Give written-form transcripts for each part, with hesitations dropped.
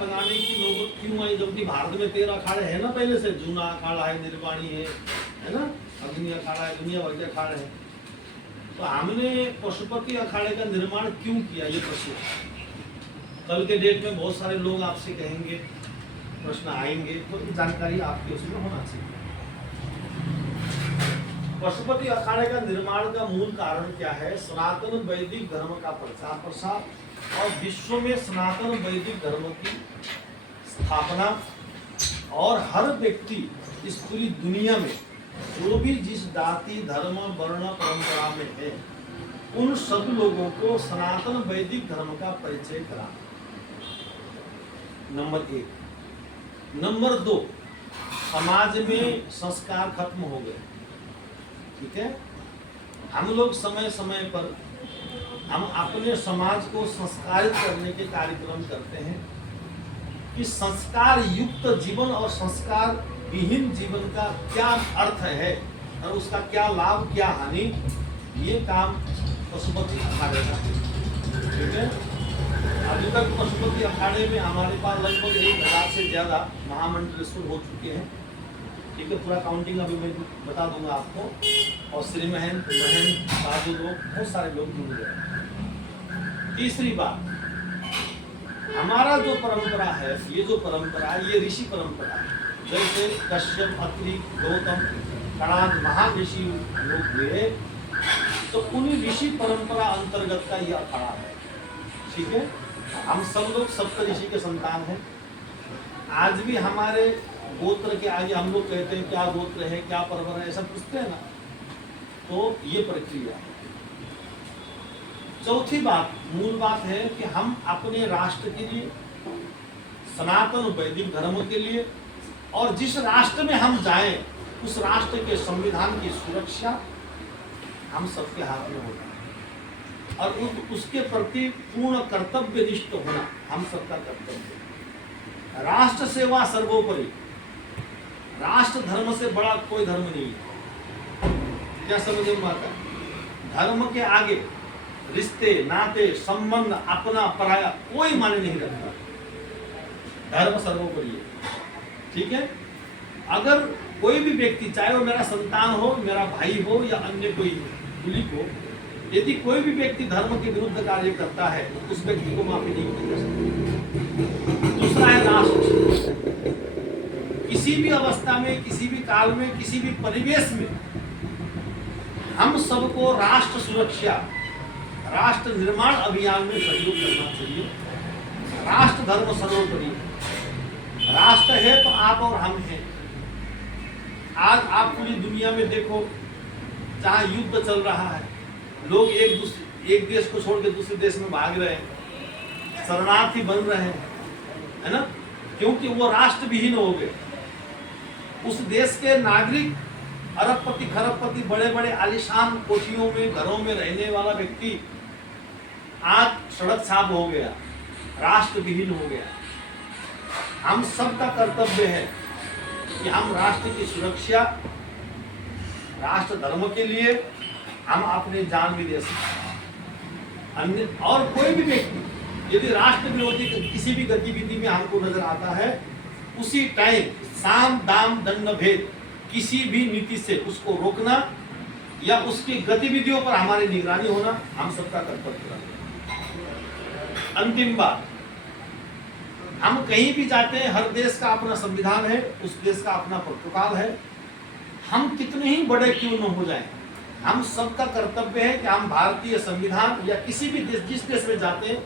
बनाने की नौबत क्यों आई, जबकि भारत में 13 अखाड़े हैं ना पहले से। जूना अखाड़ा है, निर्वाणी है ना, अग्नि अखाड़ा है, दुनिया भर के अखाड़े हैं। तो हमने पशुपति अखाड़े का निर्माण क्यों किया, ये प्रश्न। कल के डेट में बहुत सारे लोग आपसे कहेंगे, प्रश्न आएंगे, तो जानकारी आपके उसमें होना चाहिए। पशुपति अखाड़े का निर्माण का मूल कारण क्या है? सनातन वैदिक धर्म का प्रचार प्रसार और विश्व में सनातन वैदिक धर्म की स्थापना, और हर व्यक्ति इस पूरी दुनिया में जो भी जिस जाति धर्म वर्ण परंपरा में है, उन सब लोगों को सनातन वैदिक धर्म का परिचय कराना, नंबर 1। नंबर 2, समाज में संस्कार खत्म हो गए। ठीक है, हम लोग समय समय पर हम अपने समाज को संस्कारित करने के कार्यक्रम करते हैं कि संस्कार युक्त जीवन और संस्कार विहीन जीवन का क्या अर्थ है और उसका क्या लाभ क्या हानि, ये काम पशुपति अखाड़े का। ठीक है, अभी तक पशुपति अखाड़े में हमारे पास लगभग 1000 से ज्यादा महामंडलेश्वर हो चुके हैं। ठीक है, पूरा काउंटिंग अभी मैं बता दूंगा आपको। और श्री महंत साधु लोग, बहुत सारे लोग जुड़ गए। तीसरी बात, हमारा जो परंपरा है, ये जो परंपरा है, ये ऋषि परंपरा है। जैसे कश्यप, अत्रि, गौतम, कणाद महाऋषि लोग हुए, तो उन्हीं ऋषि परंपरा अंतर्गत का यह अखाड़ा है। ठीक है, हम सब लोग सप्त ऋषि के संतान हैं। आज भी हमारे गोत्र के आगे हम लोग कहते हैं क्या गोत्र है, क्या परंपरा है, ऐसा पूछते हैं ना। तो ये प्रक्रिया है। चौथी बात, मूल बात है कि हम अपने राष्ट्र के लिए, सनातन वैदिक धर्म के लिए, और जिस राष्ट्र में हम जाएं उस राष्ट्र के संविधान की सुरक्षा हम सबके हाथ में होगा, और उसके प्रति पूर्ण कर्तव्यनिष्ठ होना हम सबका कर्तव्य है। राष्ट्र सेवा सर्वोपरि, राष्ट्र धर्म से बड़ा कोई धर्म नहीं है। क्या समझ में आता है? धर्म के आगे रिश्ते नाते संबंध अपना पराया कोई माने नहीं रखता। धर्म सर्वोपरि है। ठीक है, अगर कोई भी व्यक्ति, चाहे वो मेरा संतान हो, मेरा भाई हो या अन्य कोई कुलीन हो, यदि कोई भी व्यक्ति धर्म के विरुद्ध कार्य करता है तो उस व्यक्ति को माफी नहीं की जा सकती। दूसरा है राष्ट्र। किसी भी अवस्था में, किसी भी काल में, किसी भी परिवेश में हम सबको राष्ट्र सुरक्षा, राष्ट्र निर्माण अभियान में सहयोग करना चाहिए। राष्ट्र धर्म सर्वोपरि। राष्ट्र है तो आप और हम हैं। आज आप पूरी दुनिया में देखो, जहाँ युद्ध चल रहा है, लोग एक देश को छोड़ के दूसरे देश में भाग रहे हैं, शरणार्थी बन रहे हैं, है ना, क्योंकि वो राष्ट्र विहीन हो गए। उस देश के नागरिक, अरबपति खरबपति, बड़े बड़े आलीशान कोठियों में, घरों में रहने वाला व्यक्ति आज सड़क छाप हो गया, राष्ट्र विहीन हो गया। हम सबका कर्तव्य है कि हम राष्ट्र की सुरक्षा, राष्ट्र धर्म के लिए हम अपने जान भी दे सकते हैं। और कोई भी व्यक्ति यदि राष्ट्र विरोधी किसी भी गतिविधि में हमको नजर आता है, उसी टाइम साम दाम दंड भेद किसी भी नीति से उसको रोकना या उसकी गतिविधियों पर हमारी निगरानी होना हम सबका कर्तव्य है। अंतिम बात, हम कहीं भी जाते हैं, हर देश का अपना संविधान है, उस देश का अपना प्रोटोकॉल है। हम कितने ही बड़े क्यों न हो जाएं, हम सबका कर्तव्य है कि हम भारतीय संविधान या किसी भी देश, जिस देश में जाते हैं,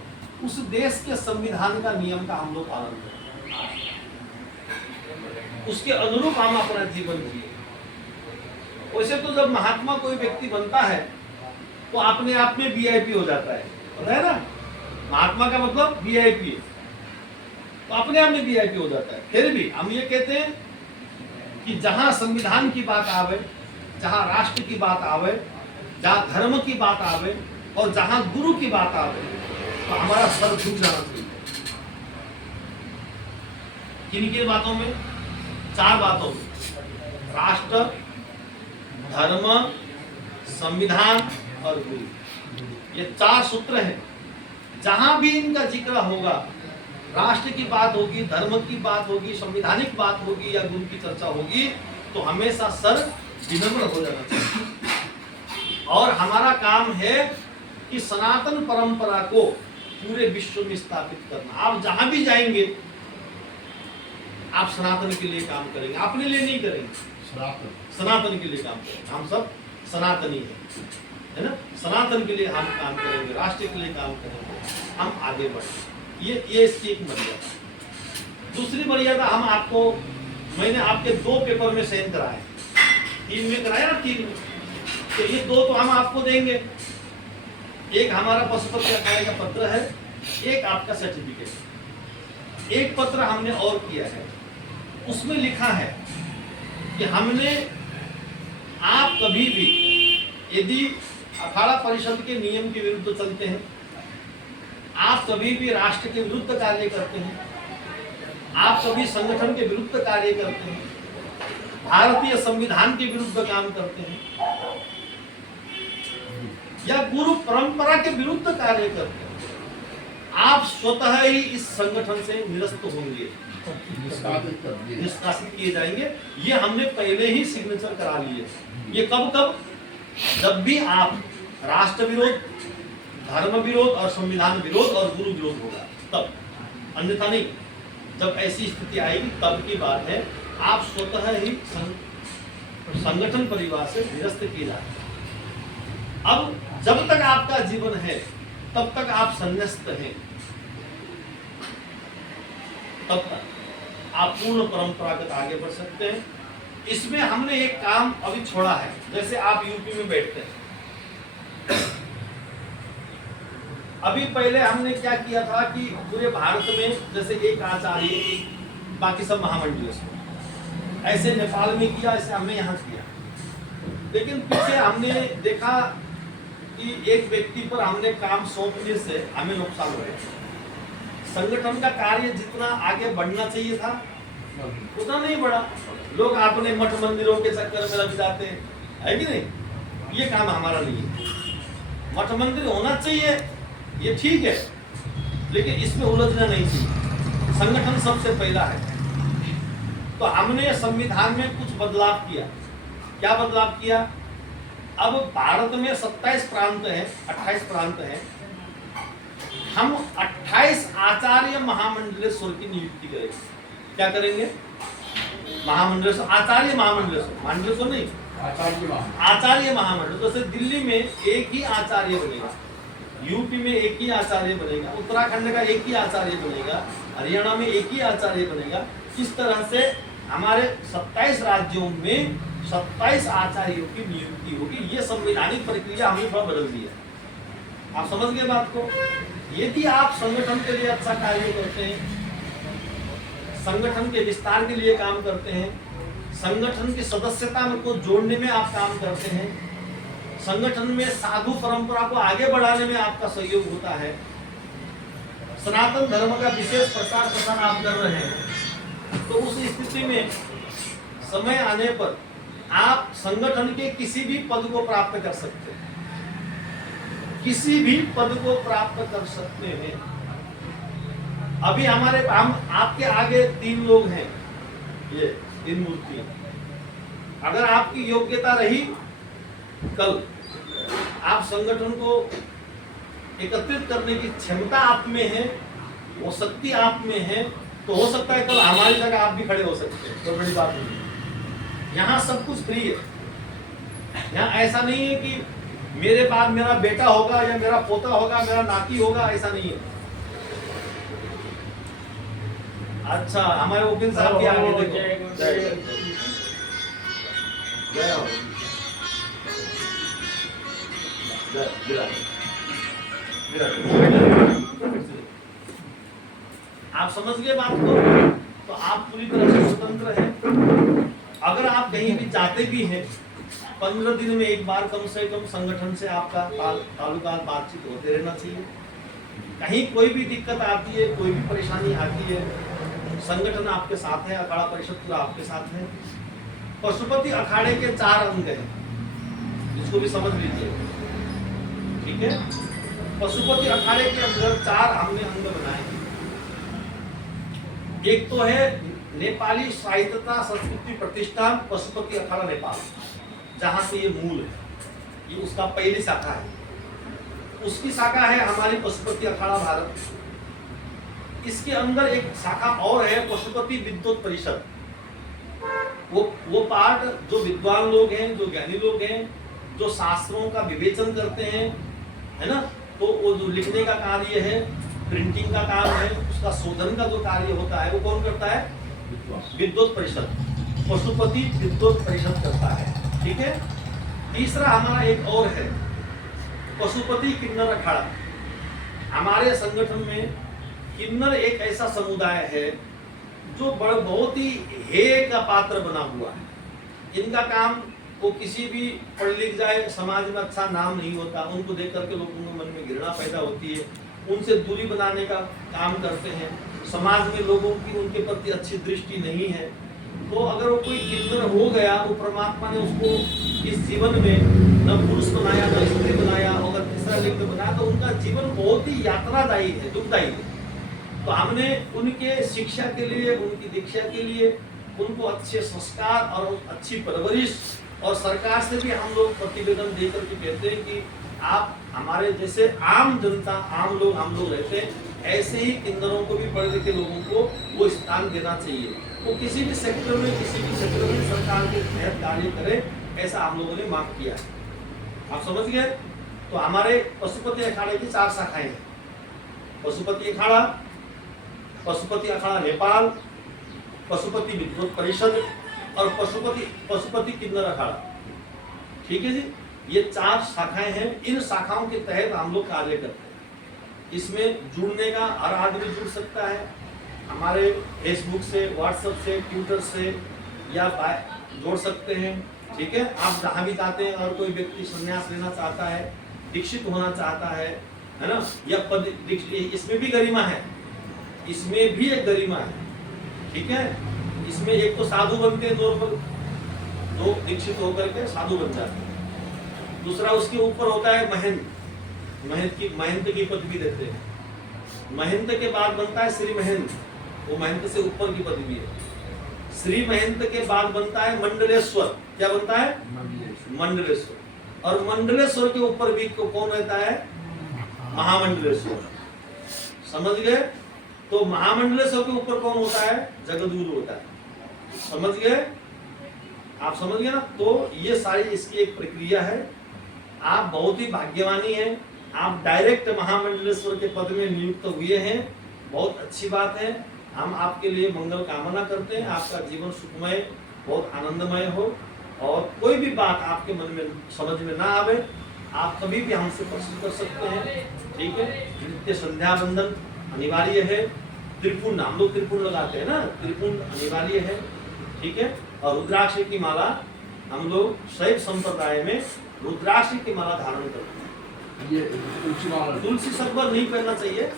उस देश के संविधान का नियम का हम लोग पालन करें, उसके अनुरूप हम अपना जीवन जिए। वैसे तो जब महात्मा कोई व्यक्ति बनता है तो अपने आप में वीआईपी हो जाता है, पता है ना, महात्मा का मतलब वीआईपी, तो अपने आप में वीआईपी हो जाता है। फिर भी हम ये कहते हैं कि जहां संविधान की बात आवे, जहां राष्ट्र की बात आवे, जहां धर्म की बात आवे और जहां गुरु की बात आवे, तो हमारा सर झुक जाना चाहिए। किन बातों में? 4 बातों में, राष्ट्र, धर्म, संविधान और गुरु। ये 4 सूत्र हैं। जहां भी इनका जिक्र होगा राष्ट्र की बात होगी, धर्म की बात होगी, संवैधानिक बात होगी या गुरु की चर्चा होगी, तो हमेशा सर विनम्र हो जाना चाहिए। और हमारा काम है कि सनातन परंपरा को पूरे विश्व में स्थापित करना। आप जहां भी जाएंगे आप सनातन के लिए काम करेंगे, अपने लिए नहीं करेंगे, सनातन के लिए काम करेंगे। हम सब सनातनी है ना, सनातन के लिए हम काम करेंगे, राष्ट्र के लिए काम करेंगे, हम आगे बढ़ेंगे। ये इसकी एक मर्यादा। दूसरी मर्यादा हम आपको, मैंने आपके 2 पेपर में साइन कराए, 3 में कराया ना, 3 में, तो ये 2 तो हम आपको देंगे। एक हमारा पशुपति अखाड़े का पत्र है, एक आपका सर्टिफिकेट। एक पत्र हमने और किया है, उसमें लिखा है कि हमने, आप कभी भी यदि अखाड़ा परिषद के नियम के विरुद्ध चलते हैं, आप कभी भी राष्ट्र के विरुद्ध कार्य करते हैं, आप कभी संगठन के विरुद्ध कार्य करते हैं, भारतीय संविधान के विरुद्ध काम करते हैं या गुरु परंपरा के विरुद्ध कार्य करते हैं, आप स्वतः ही इस संगठन से निरस्त होंगे, निष्कासित किए जाएंगे। ये हमने पहले ही सिग्नेचर करा लिए। ये कब, जब भी आप राष्ट्र विरोध, धर्म विरोध और संविधान विरोध और गुरु विरोध होगा तब, अन्यथा नहीं। जब ऐसी स्थिति आएगी तब की बात है। आप स्वतः ही संगठन परिवार से निरस्त किए जाते हैं। अब जब तक आपका जीवन है तब तक आप संन्यास्त हैं, तब तक आप पूर्ण परंपरागत आगे बढ़ सकते हैं। इसमें हमने एक काम अभी छोड़ा है। जैसे आप यूपी में बैठते हैं, अभी पहले हमने क्या किया था कि पूरे भारत में जैसे एक आचार्य, बाकी सब महामंडल, ऐसे नेपाल में किया, ऐसे हमने यहाँ किया। लेकिन पीछे हमने देखा कि एक व्यक्ति पर हमने काम सौंपने से हमें नुकसान हो गया। संगठन का कार्य जितना आगे बढ़ना चाहिए था उतना नहीं बढ़ा। लोग अपने मठ मंदिरों के चक्कर में लग जाते हैं, है कि नहीं? ये काम हमारा नहीं है। मठ मंदिर होना चाहिए, ये ठीक है, लेकिन इसमें उलझना नहीं चाहिए। संगठन सबसे पहला है। तो हमने संविधान में कुछ बदलाव किया। क्या बदलाव किया? अब भारत में 27 प्रांत हैं, 28 प्रांत हैं। हम 28 आचार्य महामंडलेश्वर की नियुक्ति करेंगे। क्या करेंगे? महामंडलेश्वर, आचार्य महामंडलेश्वर, मंडलेश्वर नहीं, आचार्य महामंडल। जैसे दिल्ली में एक ही आचार्य बनेगा, यूपी में एक ही आचार्य बनेगा, उत्तराखंड का एक ही आचार्य बनेगा, हरियाणा में एक ही आचार्य बनेगा। इस तरह से हमारे 27 राज्यों में 27 आचार्यों की नियुक्ति होगी। ये संवैधानिक प्रक्रिया हमने थोड़ा बदल दी है। आप समझ गए बात को? यदि आप संगठन के लिए अच्छा कार्य करते हैं, संगठन के विस्तार के लिए काम करते हैं, संगठन की सदस्यता को जोड़ने में आप काम करते हैं, संगठन में साधु परंपरा को आगे बढ़ाने में आपका सहयोग होता है, सनातन धर्म का विशेष प्रचार प्रसार आप कर रहे हैं, तो उस स्थिति में समय आने पर आप संगठन के किसी भी पद को प्राप्त कर सकते हैं, किसी भी पद को प्राप्त कर सकते हैं। अभी हम आपके आगे 3 लोग हैं, ये 3 मूर्तियां। अगर आपकी योग्यता रही, कल आप संगठन को एकत्रित करने की क्षमता आप में है, वो शक्ति आप में है, तो हो सकता है कल हमारी जगह आप भी खड़े हो सकते हैं। तो बड़ी बात नहीं। यहाँ सब कुछ फ्री है। यहाँ ऐसा नहीं है कि मेरे बाद मेरा बेटा होगा या मेरा पोता होगा, मेरा नाती होगा, ऐसा नहीं है। अच्छा, हमारे वकील साहब के आगे देखो, आप समझ गए बात को? तो आप पूरी तरह से स्वतंत्र हैं। अगर आप कहीं भी जाते भी हैं, 15 दिन में एक बार कम से कम संगठन से आपका ताल्लुकात बातचीत होते रहना चाहिए। कहीं कोई भी दिक्कत आती है, कोई भी परेशानी आती है, संगठन आपके साथ है, अखाड़ा परिषद पूरा आपके साथ है। पशुपति अखाड़े के 4 अंग हैं, इसको भी समझ लीजिए, ठीक है? पशुपति अखाड़े के अंदर 4 हमने अंग बनाए हैं। एक तो है नेपाली साहित्यता संस्कृति प्रतिष्ठान पशुपति अखाड़ा नेपाल, जहां से ये मूल है, ये उसका पहली शाखा है। उसकी शाखा है हमारी पशुपति अखाड़ा भारत। इसके अंदर एक शाखा और है पशुपति विद्वत परिषद। वो पार्ट जो विद्वान लोग हैं, जो ज्ञानी लोग हैं, जो शास्त्रों का विवेचन करते हैं, है ना, तो वो जो लिखने का कार्य है, प्रिंटिंग का काम है, उसका शोधन का जो कार्य होता है वो कौन करता है? विद्वत परिषद, पशुपति विद्वत परिषद करता है। ठीक है। तीसरा हमारा एक और है पशुपति किन्नर अखाड़ा। हमारे संगठन में किन्नर एक ऐसा समुदाय है जो बहुत ही हेय का पात्र बना हुआ है। इनका काम, वो किसी भी पढ़ लिख जाए, समाज में अच्छा नाम नहीं होता, उनको देख करके लोगों के मन में घृणा पैदा होती है, उनसे दूरी बनाने का काम करते हैं। समाज में लोगों की उनके प्रति अच्छी दृष्टि नहीं है। तो अगर वो कोई किन्नर हो गया, वो परमात्मा ने उसको इस जीवन में न पुरुष बनाया न स्त्री बनाया, अगर तीसरा लिंग बनाया, तो उनका जीवन बहुत ही यात्रादायी है, दुखदायी है। तो हमने उनके शिक्षा के लिए, उनकी दीक्षा के लिए उनको अच्छे संस्कार और अच्छी परवरिश, और सरकार से भी हम लोग प्रतिवेदन देकर के कहते हैं कि आप हमारे जैसे आम जनता, आम लोग हम लोग रहते हैं, ऐसे ही किन्नरों को भी, पढ़े लिखे लोगों को वो स्थान देना चाहिए। वो किसी भी सेक्टर में, किसी भी क्षेत्र में सरकार के तहत कार्य करे, ऐसा हम लोगों ने मांग किया है। आप समझ गए? तो हमारे पशुपति अखाड़े की 4 शाखाएं हैं। पशुपति अखाड़ा, पशुपति अखाड़ा नेपाल, पशुपति विद्वत परिषद और पशुपति किन्नर अखाड़ा। ठीक है जी, ये 4 शाखाएं हैं। इन शाखाओं के तहत हम लोग कार्य करते हैं। इसमें जुड़ने का हर आदमी जुड़ सकता है, हमारे फेसबुक से, व्हाट्सएप से, ट्विटर से, या जोड़ सकते हैं। ठीक है। आप जहाँ भी जाते हैं, और कोई व्यक्ति संन्यास लेना चाहता है, दीक्षित होना चाहता है ना, या पद, इसमें भी गरिमा है, इसमें भी एक गरिमा है। ठीक है। इसमें एक तो साधु बनते हैं, दो दीक्षित होकर के साधु बन जाते हैं। दूसरा उसके ऊपर होता है महंत की पदवी देते हैं। महंत के बाद बनता है श्री महंत, वो महंत से ऊपर की पदवी है। श्री महंत के बाद बनता है मंडलेश्वर। क्या बनता है? मंडलेश्वर। और मंडलेश्वर के ऊपर भी कौन रहता है? महामंडलेश्वर। समझ गए? तो महामंडलेश्वर के ऊपर कौन होता है? जगद्गुरु होता है। समझ गए? आप समझ गए ना? तो ये सारी इसकी एक प्रक्रिया है। आप बहुत ही भाग्यवानी हैं, आप डायरेक्ट महामंडलेश्वर के पद में नियुक्त हुए हैं, बहुत अच्छी बात है। हम आपके लिए मंगल कामना करते हैं, आपका जीवन सुखमय, बहुत आनंदमय हो, और कोई भी बात आपके मन में समझ में ना आवे, आप कभी भी हमसे प्रश्न कर सकते हैं। ठीक है। नित्य संध्या बंदन अनिवार्य है। त्रिपुंड, हम लोग त्रिपुंड लगाते हैं ना, त्रिपुंड अनिवार्य है। ठीक है। और रुद्राक्ष की माला, हम लोग शैव संप्रदाय में रुद्राक्ष की माला धारण करते हैं। ये तुलसी सब्बर नहीं पहनना चाहिए,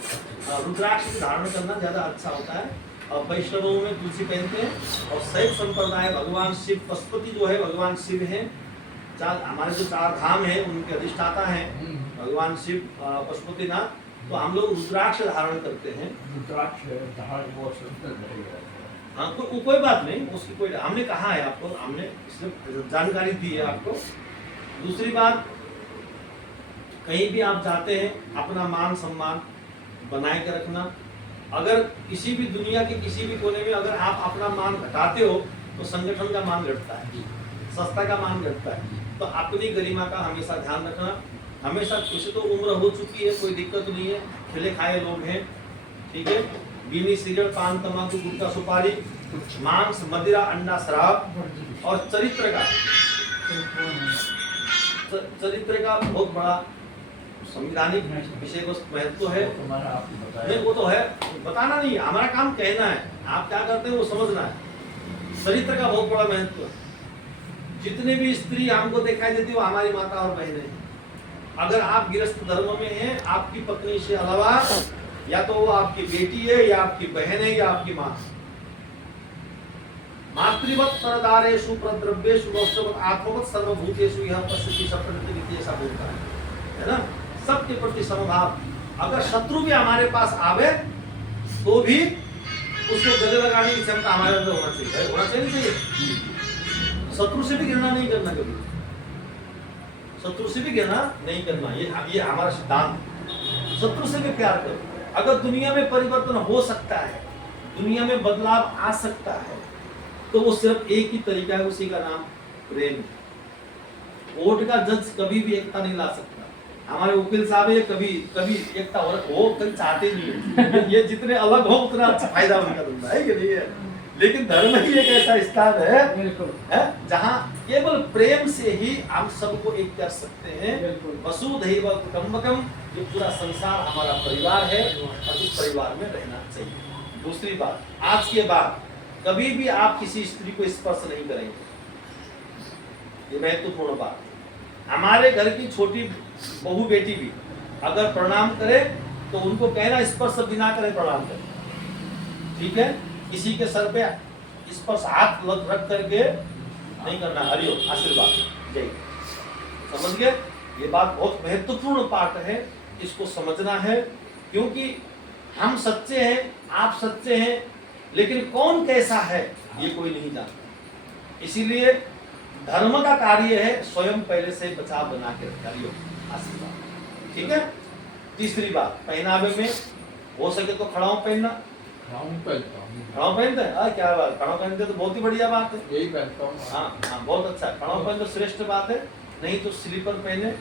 रुद्राक्ष की धारण करना ज्यादा अच्छा होता है। और वैष्णवों में तुलसी पहनते हैं। और शैव संप्रदाय भगवान शिव, पशुपति जो है भगवान शिव हैं। हमारे जो 4 धाम है उनके अधिष्ठाता हैं भगवान शिव, पशुपतिनाथ। तो हम लोग रुद्राक्ष धारण करते हैं। रुद्राक्ष हाँ, तो कोई बात नहीं, उसकी कोई, हमने कहा है आपको, हमने इसमें जानकारी दी है आपको। दूसरी बात, कहीं भी आप जाते हैं, अपना मान सम्मान बनाए के रखना। अगर किसी भी दुनिया के किसी भी कोने में अगर आप अपना मान घटाते हो, तो संगठन का मान घटता है, संस्था का मान घटता है। तो अपनी गरिमा का हमेशा ध्यान रखना। हमेशा, कुछ तो उम्र हो चुकी है, कोई दिक्कत नहीं है, खिले खाए लोग हैं। ठीक है। बीनी, सिगरेट, पान, तंबाकू, गुटखा, सुपारी, मांस, मदिरा, अंडा, शराब और चरित्र का बहुत बड़ा संवैधानिक विषय वस्तु महत्व है। नहीं, वो तो है, बताना नहीं, हमारा काम कहना है, आप क्या करते हैं वो समझना है। चरित्र का बहुत बड़ा महत्व है। जितने भी स्त्री हमको दिखाई देती है वो हमारी माता और बहन है। अगर आप गृहस्थ धर्म में हैं, आपकी पत्नी से अलावा या तो वो आपकी बेटी है, या आपकी बहन है, या आपकी माँ। मातृवत परदारेषु प्रद्रव्येषु वस्त्रवत आत्मवत सर्वभूतेषु यह पश्यति सप्रतिनिधि, ऐसा बोलता है ना। सबके प्रति समभाव। अगर शत्रु भी हमारे पास आवे तो भी उस उसको गले लगाने की क्षमता हमारे अंदर होना चाहिए, होना चाहिए नहीं चाहिए। शत्रु से भी घृणा नहीं करना कभी, शत्रु से भी घृणा नहीं करना, ये हमारा सिद्धांत है। शत्रु से भी प्यार करो। अगर दुनिया में परिवर्तन हो सकता है, दुनिया में बदलाव आ सकता है, तो वो सिर्फ एक ही तरीका है, उसी का नाम प्रेम है। वोट का जज कभी भी एकता नहीं ला सकता। हमारे वकील साहब ये कभी एकता हो कभी चाहते नहीं है। ये जितने अलग हो उतना अच्छा फायदा उनका धंधा है कि नहीं है। लेकिन धर्म ही एक ऐसा स्थान है जहाँ केवल प्रेम से ही हम सबको एक कर सकते हैं। वसुधैव कुटुंबकम, ये पूरा संसार हमारा परिवार है और इस परिवार में रहना चाहिए। दूसरी बात, आज के बाद कभी भी आप किसी स्त्री को स्पर्श नहीं करेंगे, ये महत्वपूर्ण बात। हमारे घर की छोटी बहू बेटी भी अगर प्रणाम करे तो उनको कहना स्पर्श बिना करे प्रणाम करे, ठीक है। किसी के सर पे स्पर्श हाथ रख करके नहीं करना। हरिओम, आशीर्वाद, जय। समझ गए? ये बात बहुत महत्वपूर्ण पाठ है, इसको समझना है, क्योंकि हम सच्चे हैं, आप सच्चे हैं, लेकिन कौन कैसा है ये कोई नहीं जानता। इसीलिए धर्म का कार्य है स्वयं पहले से बचाव बना के रखिए। आशीर्वाद, ठीक है। तीसरी बात, पहनावे में हो सके तो खड़ाऊ पहनना। खड़ाऊ पहनते हैं? क्या बात, खड़ाऊ पहनते तो बहुत ही बढ़िया बात है, यही पहनता हूँ। हाँ, बहुत अच्छा, खड़ाऊ पहन तो श्रेष्ठ बात है। नहीं तो स्लीपर पहने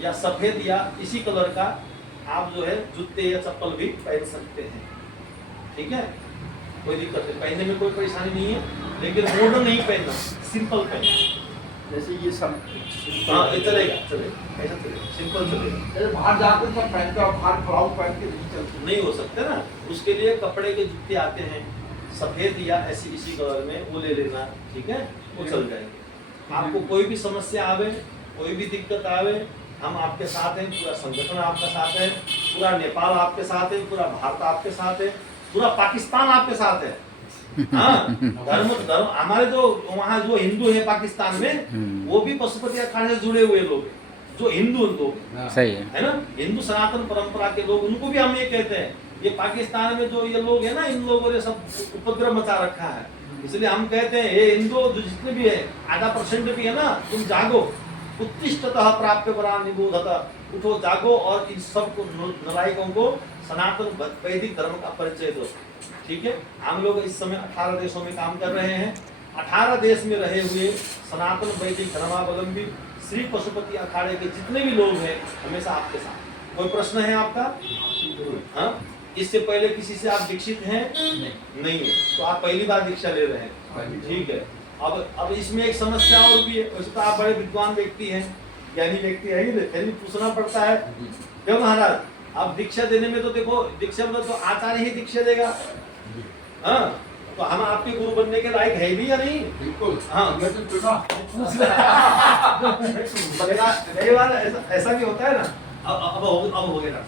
या सफेद या इसी कलर का आप जो है जूते या चप्पल भी पहन सकते हैं, ठीक है, कोई दिक्कत नहीं, पहनने में कोई परेशानी नहीं है। लेकिन मॉडर्न नहीं पहनना, सिंपल पहनना। जैसे ये सब हाँ, ये चलेगा, ऐसा चलेगा, सिंपल चलेगा। बाहर जाकर सब पहनते और बाहर खड़ाऊ पहन के नहीं चलते, नहीं हो सकते ना। उसके लिए कपड़े के जूते आते हैं, सफेद या ऐसी इसी कलर में, वो ले लेना, ठीक है, वो चल जाएंगे। आपको कोई भी समस्या आवे, कोई भी दिक्कत आवे, हम आपके साथ हैं, पूरा संगठन आपका साथ है, पूरा नेपाल आपके साथ है, पूरा भारत आपके साथ है, पूरा पाकिस्तान आपके साथ है। हाँ, धर्म हमारे जो वहाँ जो हिंदू है पाकिस्तान में, वो भी पशुपति अखाड़े से जुड़े हुए लोग, जो हिंदू लोग, सही है ना, हिंदू सनातन परंपरा के लोग, उनको भी हम ये कहते हैं। ये पाकिस्तान में जो ये लोग है ना, इन लोगों ने सब उपद्रव मचा रखा है, इसलिए हम कहते हैं ये हिंदू जो जितने भी है, आधा % भी है ना, तुम जागो, उत्तिष्ठतः प्राप्य वरान निबोधतः, उठो जागो और इन सब को नालायकों को सनातन वैदिक धर्म का परिचय दो, ठीक है। हम लोग इस समय 18 देशों में काम कर रहे हैं। 18 देश में रहे हुए सनातन वैदिक धर्मावलंबी श्री पशुपति अखाड़े के जितने भी लोग हैं, हमेशा आपके साथ। कोई प्रश्न है आपका? हाँ, इससे पहले किसी से आप दीक्षित हैं? नहीं है, तो आप पहली बार दीक्षा ले रहे हैं, ठीक है। अब इसमें एक समस्या और भी है। वैसे तो आप बड़े विद्वान व्यक्ति हैं, ज्ञानी व्यक्ति है, फिर भी पूछना पड़ता है, क्यों महाराज? आप दीक्षा देने में तो देखो, दीक्षा मतलब तो आचार्य ही दीक्षा देगा। हाँ, तो हम आपके गुरु बनने के लायक है भी या नहीं? बिल्कुल। हाँ, कई बार ऐसा भी होता है ना। अब हो गया,